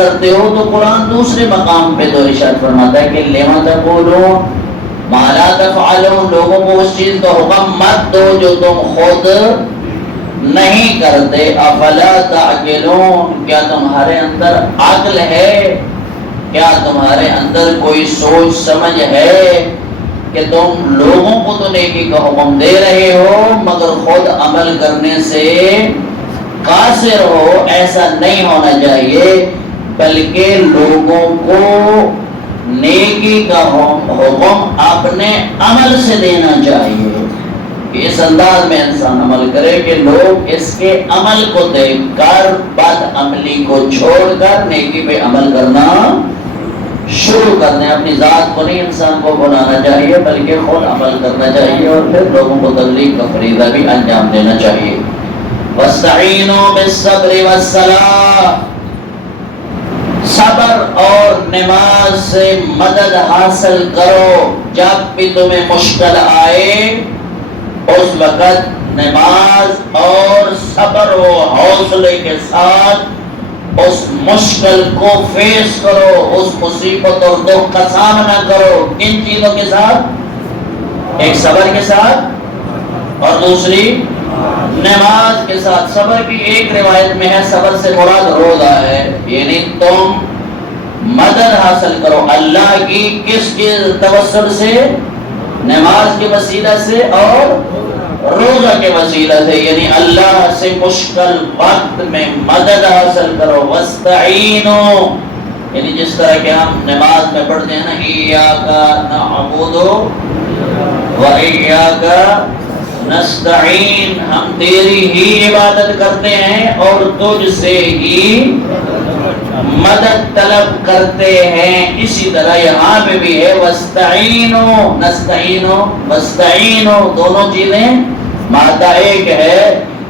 کرتے ہو تو قرآن دوسرے مقام پہ تو ارشاد فرماتا ہے کہ لما تقولون ما لا تفعلون، لوگوں کو اس چیز کا حکم مت دو جو تم خود نہیں کرتے. افلا تعقلون، کیا تمہارے اندر عقل ہے؟ کیا تمہارے اندر کوئی سوچ سمجھ ہے کہ تم لوگوں کو تو نیکی کا حکم دے رہے ہو مگر خود عمل کرنے سے قاصر ہو؟ ایسا نہیں ہونا چاہیے، بلکہ لوگوں کو نیکی کا حکم اپنے عمل سے دینا چاہیے کہ اس انداز میں انسان عمل کرے کہ لوگ اس کے عمل کو دیکھ کر بد عملی کو چھوڑ کر نیکی پہ عمل کرنا شروع کر دیں. اپنی ذات کو نہیں انسان کو بنانا چاہیے بلکہ خود عمل کرنا چاہیے اور پھر لوگوں کو تبلیغ کا فریضہ بھی انجام دینا چاہیے. وَاسْتَعِينُوا بِالصَّبْرِ وَالصَّلَاةِ، صبر اور نماز سے مدد حاصل کرو. جب بھی تمہیں مشکل آئے اس وقت نماز اور صبر و حوصلے کے ساتھ اس مشکل کو فیس کرو، اس مصیبت اور دکھ کا سامنا کرو. کن چیزوں کے ساتھ؟ ایک صبر کے ساتھ اور دوسری نماز کے ساتھ. صبر کی ایک روایت میں ہے صبر سے مراد روزہ ہے، یعنی تم مدد حاصل کرو اللہ کی کس کے توسل سے؟ نماز کے وسیلہ سے اور روزہ کے وسیلہ سے، یعنی اللہ سے مشکل وقت میں مدد حاصل کرو. وَاسْتَعِينُوا، یعنی جس طرح کہ ہم نماز میں پڑھتے ہیں نا إِيَّاكَ نَعْبُدُ وَإِيَّاكَ نستعین، ہم تیری ہی عبادت کرتے ہیں اور تجھ سے ہی مدد طلب کرتے ہیں. اسی طرح یہاں پہ بھی ہے وَاسْتَعِينُوا، نستعینوا وَاسْتَعِينُوا، دونوں چیزیں مادہ ایک ہے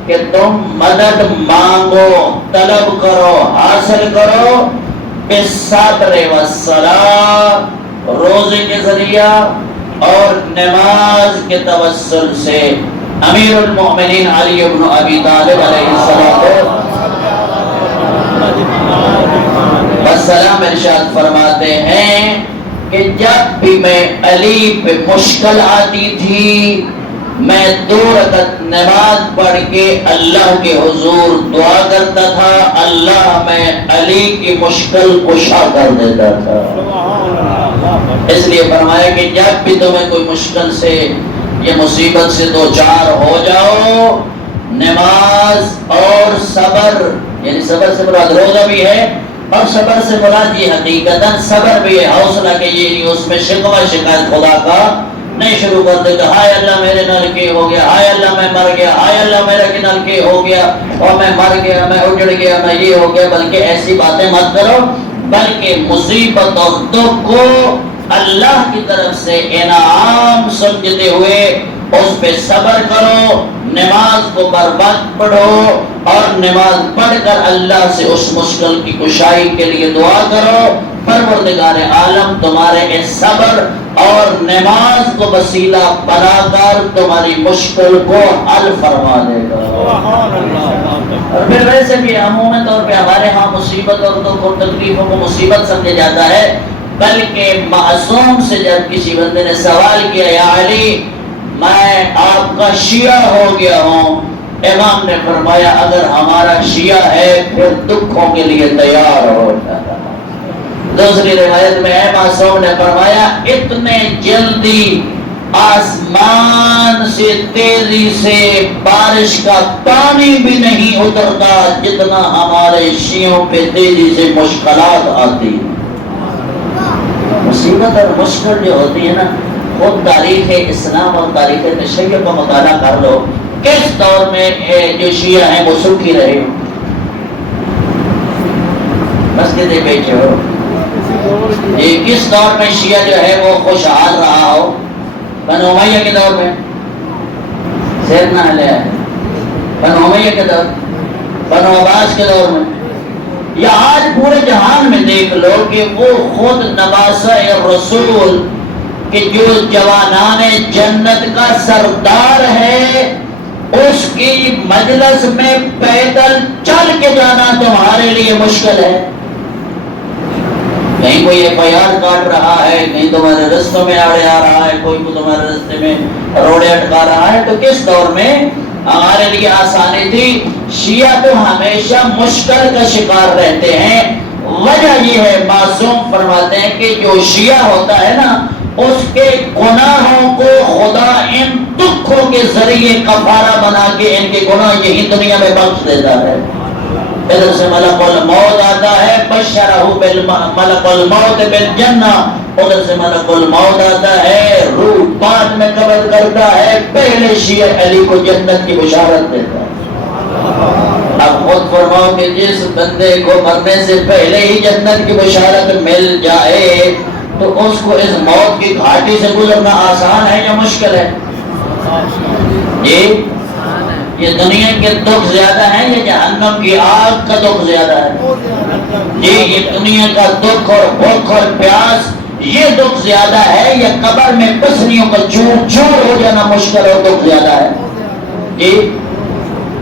کہ تم مدد مانگو، طلب کرو، حاصل کرو. بِالصَّبْرِ وَالصَّلَاةِ، روزے کے ذریعہ اور نماز کے توسل سے. امیر المؤمنین علی بن ابی طالب علیہ السلام ارشاد فرماتے ہیں کہ جب بھی میں علی پہ مشکل آتی تھی میں 2 رکعت نماز پڑھ کے اللہ کے حضور دعا کرتا تھا، اللہ میں علی کی مشکل کشا کر دیتا تھا. اس لیے فرمایا کہ جب بھی تمہیں کوئی مشکل سے یہ مصیبت سے دوچار ہو جاؤ، نماز اور صبر، یعنی صبر سے مراد روزہ بھی ہے اور صبر سے مراد یہ حقیقتاً صبر بھی ہے، حوصلہ کہ یہ اس میں شکوہ شکایت خدا کا نہیں شروع کر دے کہ ہائے اللہ میرے نال کے ہو گیا، ہائے اللہ میں مر گیا، ہائے اللہ میرے کے نال کے ہو گیا اور میں مر گیا، میں اجڑ گیا، میں یہ ہو گیا. بلکہ ایسی باتیں مت کرو، بلکہ مصیبت اور دکھ کو اللہ کی طرف سے انعام سمجھتے ہوئے اس پہ صبر کرو، نماز کو بر وقت پڑھو اور نماز پڑھ کر اللہ سے اس مشکل کی کشائی کے لیے دعا کرو. پروردگار عالم تمہارے اس صبر اور نماز کو وسیلہ بنا کر تمہاری مشکل کو حل فرما دے گا. اور پھر ویسے بھی عموماً طور پہ ہمارے ہاں مصیبت اور دکھ اور تکلیفوں کو مصیبت سمجھا جاتا ہے، بلکہ معصوم سے جب کسی بندے نے سوال کیا یا علی میں آپ کا شیعہ ہو گیا ہوں، امام نے فرمایا اگر ہمارا شیعہ ہے پھر دکھوں کے لیے تیار ہو جاتا. دوسری روایت میں ہے معصوم نے فرمایا اتنے جلدی آسمان سے تیزی سے بارش کا پانی بھی نہیں اترتا جتنا ہمارے شیعوں پہ تیزی سے مشکلات آتی. مصیبت اور مشکل جو ہوتی ہے نا، خود تاریخ اسلام اور تاریخ تشیع کا مطالعہ کر لو، کس دور میں جو شیعہ ہیں وہ سکھی رہے، مسجدیں بیچے ہو، یہ کس دور میں شیعہ جو ہے وہ خوشحال رہا ہو؟ بنو امیہ کے دور میں، سیدنا علی ہے، بنو امیہ کے دور، بنو عباس کے دور میں، یا آج پورے جہان میں دیکھ لو کہ وہ خود نواسہ رسول کہ جو جوانان جنت کا سردار ہے اس کی مجلس میں پیدل چل کے جانا تمہارے لیے مشکل ہے. کہیں کوئی FIR کاٹ رہا ہے، کہیں تمہارے رستوں میں آڑے آ رہا ہے، کوئی کو تمہارے رستے میں روڑے اٹکا رہا ہے، تو کس دور میں ہمارے لیے آسانی تھی؟ شیعہ تو ہمیشہ مشکل کا شکار رہتے ہیں۔ وجہ یہ ہے، معصوم فرماتے ہیں کہ جو شیعہ ہوتا ہے نا، اس کے گناہوں کو خدا ان دکھوں کے ذریعے کفارہ بنا کے ان کے گناہ یہی دنیا میں بخش دیتا ہے۔ ادھر سے ملک الموت آتا ہے، بشرہ ملک الموت بالجنہ، ادھر سے ملک الموت آتا ہے، روح بعد میں قبض کرتا ہے، پہلے شیعہ علی کو جنت کی بشارت دیتا ہے۔ اب خود فرماؤ کہ جس بندے کو مرنے سے پہلے ہی جنت کی بشارت مل جائے تو اس کو اس موت کی گھاٹی سے گزرنا آسان ہے یا مشکل ہے؟ جی، یہ دنیا کے دکھ زیادہ ہیں یا جہنم کی آگ کا دکھ زیادہ ہے؟ جی، یہ دنیا کا دکھ اور بھوک اور پیاس یہ دکھ زیادہ ہے یا قبر میں پسلیوں کا چور چور ہو جانا مشکل اور دکھ زیادہ ہے؟ جی،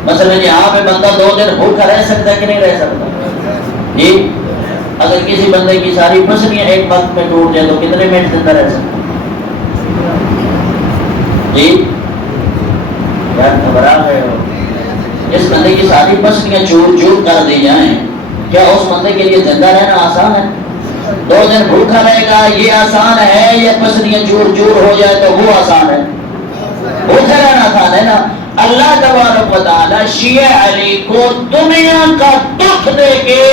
مثلا یہاں پہ بندہ 2 دن بھوکا رہ سکتا ہے کہ نہیں رہ سکتا؟ جی، اگر کسی بندے کی ساری پسلیاں ایک وقت میں ٹوٹ جائے تو کتنے منٹ زندہ رہ سکتا ہے؟ جی، گھبرا گئے ہو؟ جس بندے کی ساری پسلیاں چور چور کر دی جائیں، کیا اس بندے کے لیے زندہ رہنا آسان ہے؟ 2 دن بھوکا رہے گا یہ آسان ہے یا پسلیاں چور چور ہو جائے تو وہ آسان ہے؟ بھوکا رہنا آسان ہے نا۔ اللہ تبارک و تعالی شیعہ علی کو دنیا کا دکھ دے کے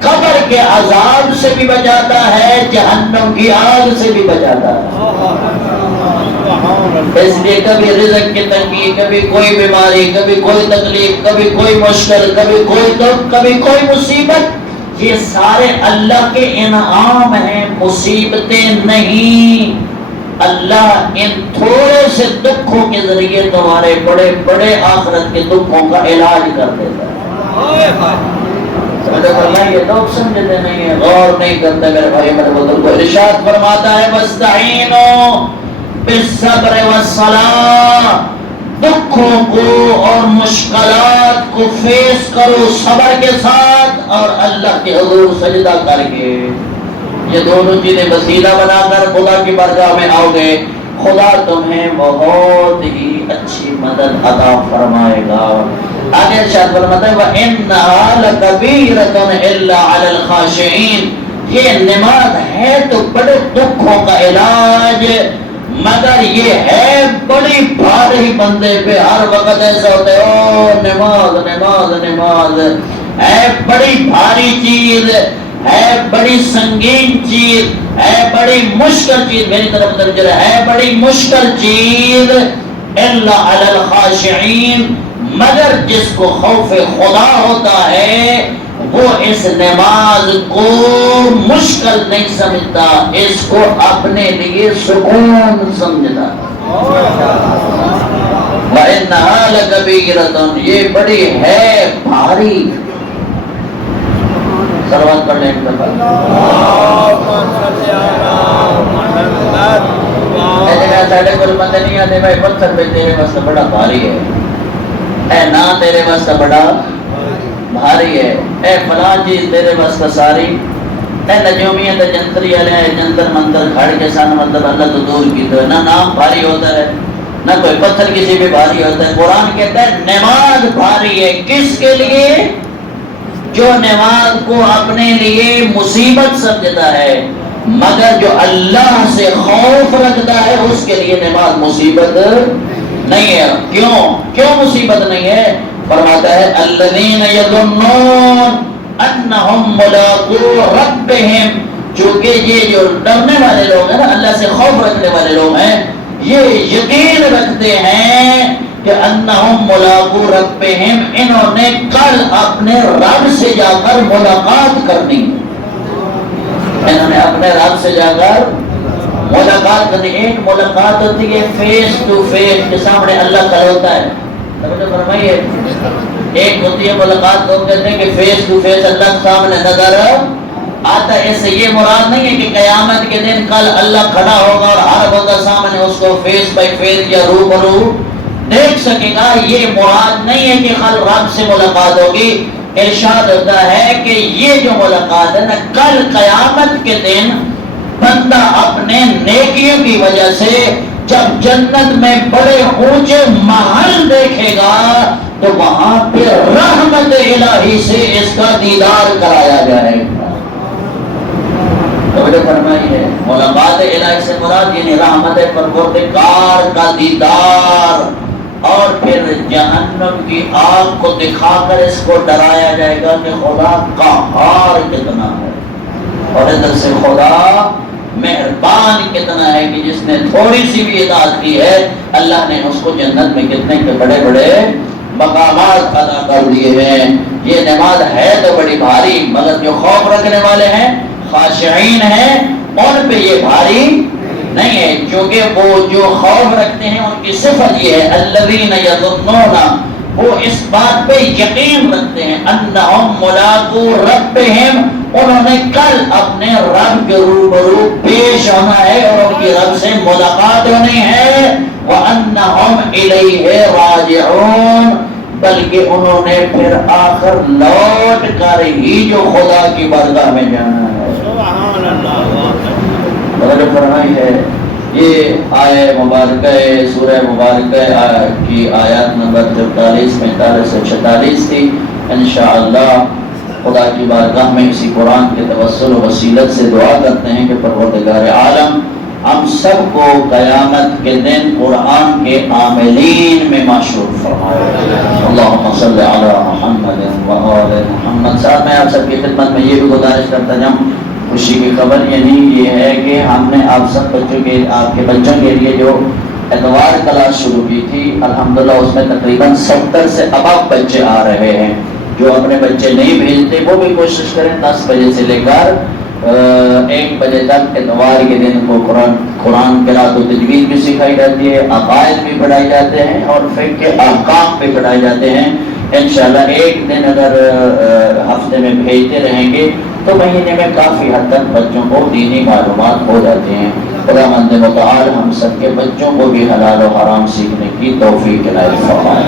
قبر کے عذاب سے بھی بچاتا ہے، جہنم کی آگ سے بھی بچاتا ہے۔ اس لیے کبھی رزق کی تنگی، کبھی کوئی بیماری، کبھی کوئی تکلیف، کبھی کوئی مشکل، کبھی کوئی دکھ، کبھی کوئی مصیبت، یہ سارے اللہ کے انعام ہیں، مصیبتیں نہیں۔ اللہ ان تھوڑے سے دکھوں کے ذریعے تمہارے بڑے بڑے آخرت کے دکھوں کا علاج کر دیتا ہے۔ اللہ یہ لوگ سمجھتے نہیں ہیں، غور نہیں کرتے میرے بھائی میرے بزرگوں۔ ارشاد فرماتا ہے وَاسْتَعِینُوا بِالصَّبْرِ وَالصَّلَاةِ، دکھوں کو اور مشکلات کو فیس کرو صبر کے ساتھ اور اللہ کے حضور سجدہ کر کے۔ یہ دونوں چیزیں وسیلہ بنا کر خدا کی بارگاہ میں آؤ گے، خدا تمہیں بہت ہی اچھی مدد عطا فرمائے گا۔ آگے ارشاد فرماتا ہے وَإِنَّهَا لَكَبِيرَةٌ إِلَّا عَلَى الْخَاشِعِينَ، یہ نماز ہے تو بڑے دکھوں کا علاج، مگر یہ ہے بڑی بھاری بندے پہ۔ ہر وقت ایسا ہوتا ہے او نماز نماز نماز، ہے بڑی بھاری چیز، ہے بڑی سنگین چیز، ہے بڑی مشکل چیز، میری طرف توجہ ہے بڑی مشکل چیز، الا علی الخاشعین، مگر جس کو خوف خدا ہوتا ہے وہ اس نماز کو مشکل نہیں سمجھتا، اس کو اپنے لیے سکون سمجھتا۔ وَإِنَّهَا لَكَبِيرَةٌ، یہ بڑی ہے بھاری۔ صلوات پڑھ لیں ایک دفعہ۔ ساڑھے کل بندے نہیں آتے بھائی پتھر پہ تیرے واسطے بڑا بھاری ہے، اے نا تیرے واسطے بڑا بھاری ہے، اے فلاں چیز تیرے واسطے ساری، اے نجومیت جنتری علیہ جنتر منتر کھڑ کے سان مطلب اللہ تو دور کی تو نہ نام بھاری ہوتا ہے نہ کوئی پتھر کسی بھی بھاری ہوتا ہے۔ قرآن کہتا ہے نماز بھاری ہے، کس کے لیے؟ جو نماز کو اپنے لیے مصیبت سمجھتا ہے، مگر جو اللہ سے خوف رکھتا ہے اس کے لیے نماز مصیبت نہیں ہے۔ کیوں مصیبت نہیں ہے؟ فرماتا ہے الذین یظنون انہم ملاقو ربہم، چونکہ یہ جو ڈرنے والے لوگ ہیں نا، اللہ سے خوف رکھنے والے لوگ ہیں، یہ یقین رکھتے ہیں کہ انہم ملاقو ربہم، انہوں نے کل اپنے رب سے جا کر ملاقات کرنی، انہوں نے اپنے رب سے جا کر ملاقات کرنی۔ ایک ملاقات ہوتی ہے فیس ٹو فیس کے سامنے اللہ کھڑا ہوتا ہے، توجہ فرمائیے، ایک ہوتی ہے ملاقات کو کہتے ہیں کہ فیس ٹو فیس اللہ کے سامنے نظر آتا ہے۔ اس سے یہ مراد نہیں ہے کہ قیامت کے دن کل اللہ کھڑا ہوگا اور ہر بندہ سامنے اس کو فیس بائی فیس یا روبرو دیکھ سکے گا، یہ مراد نہیں ہے کہ کل رب سے ملاقات ہوگی۔ ارشاد ہوتا ہے کہ یہ جو ملاقات ہے نا، کل قیامت کے دن بندہ اپنے نیکیوں کی وجہ سے جب جنت میں بڑے اونچے محل دیکھے گا تو وہاں پہ رحمت الہی سے اس کا دیدار کرایا جائے گا۔ توجہ فرمائی ہے، ملاقات الہی سے مراد یعنی رحمت پروردگار کا دیدار، اور پھر جہنم کی آگ کو دکھا کر اس کو ڈرایا جائے گا کہ خدا قہار کتنا ہے، اور ادھر سے خدا مہربان کتنا ہے کہ جس نے تھوڑی سی بھی اطاعت کی ہے اللہ نے اس کو جنت میں کتنے کے بڑے بڑے مقامات عطا کر دیے ہیں۔ یہ نماز ہے تو بڑی بھاری، مگر جو خوف رکھنے والے ہیں، خاشعین ہیں، ان پہ یہ بھاری نہیں ہے، کیونکہ وہ جو خوف رکھتے ہیں ان کی صفت یہ ہے الذین یظنون، وہ اس بات پہ یقین رکھتے ہیں انہم ملاقو ربہم، انہوں نے کل اپنے رب کے روبرو پیش ہونا ہے اور ان کی رب سے ملاقات ہونی ہے، وانہم الیہ راجعون، بلکہ انہوں نے پھر آخر لوٹ کر ہی جو خدا کی بارگاہ میں جانا ہے۔ سبحان اللہ، فرمائی ہے یہ آیہ مبارکہ سورہ مبارکہ کی آیات نمبر 43 45 سے 46 تھی۔ انشاءاللہ خدا کی بارگاہ میں اسی قرآن کے توسل و وسیلت سے دعا کرتے ہیں کہ پروردگار عالم ہم سب کو قیامت کے دن قرآن کے عاملین میں مشہور فرمائے۔ اللہم صلی علی محمد و آل محمد۔ صاحب میں آپ سب کی خدمت میں یہ بھی گزارش کرتا جاؤں، خوشی کی خبر یعنی یہ ہے کہ ہم نے آپ سب بچوں کے، آپ کے بچوں کے لیے جو اتوار کلاس شروع کی تھی، الحمدللہ اس میں تقریباً 70 سے اباب بچے آ رہے ہیں۔ جو اپنے بچے نہیں بھیجتے وہ بھی کوشش کریں 10 بجے سے لے کر 1 بجے تک اتوار کے دن کو قرآن قرأت و تجوید بھی سکھائی جاتی ہے، عقائد بھی پڑھائے جاتے ہیں اور فقہ کے احکام بھی پڑھائے جاتے ہیں۔ انشاءاللہ ایک دن اگر ہفتے میں بھیجتے رہیں گے تو مہینے میں کافی حد تک بچوں کو دینی معلومات ہو جاتے ہیں۔ خداوند متعال ہم سب کے بچوں کو بھی حلال و حرام سیکھنے کی توفیق عنایت فرمائے۔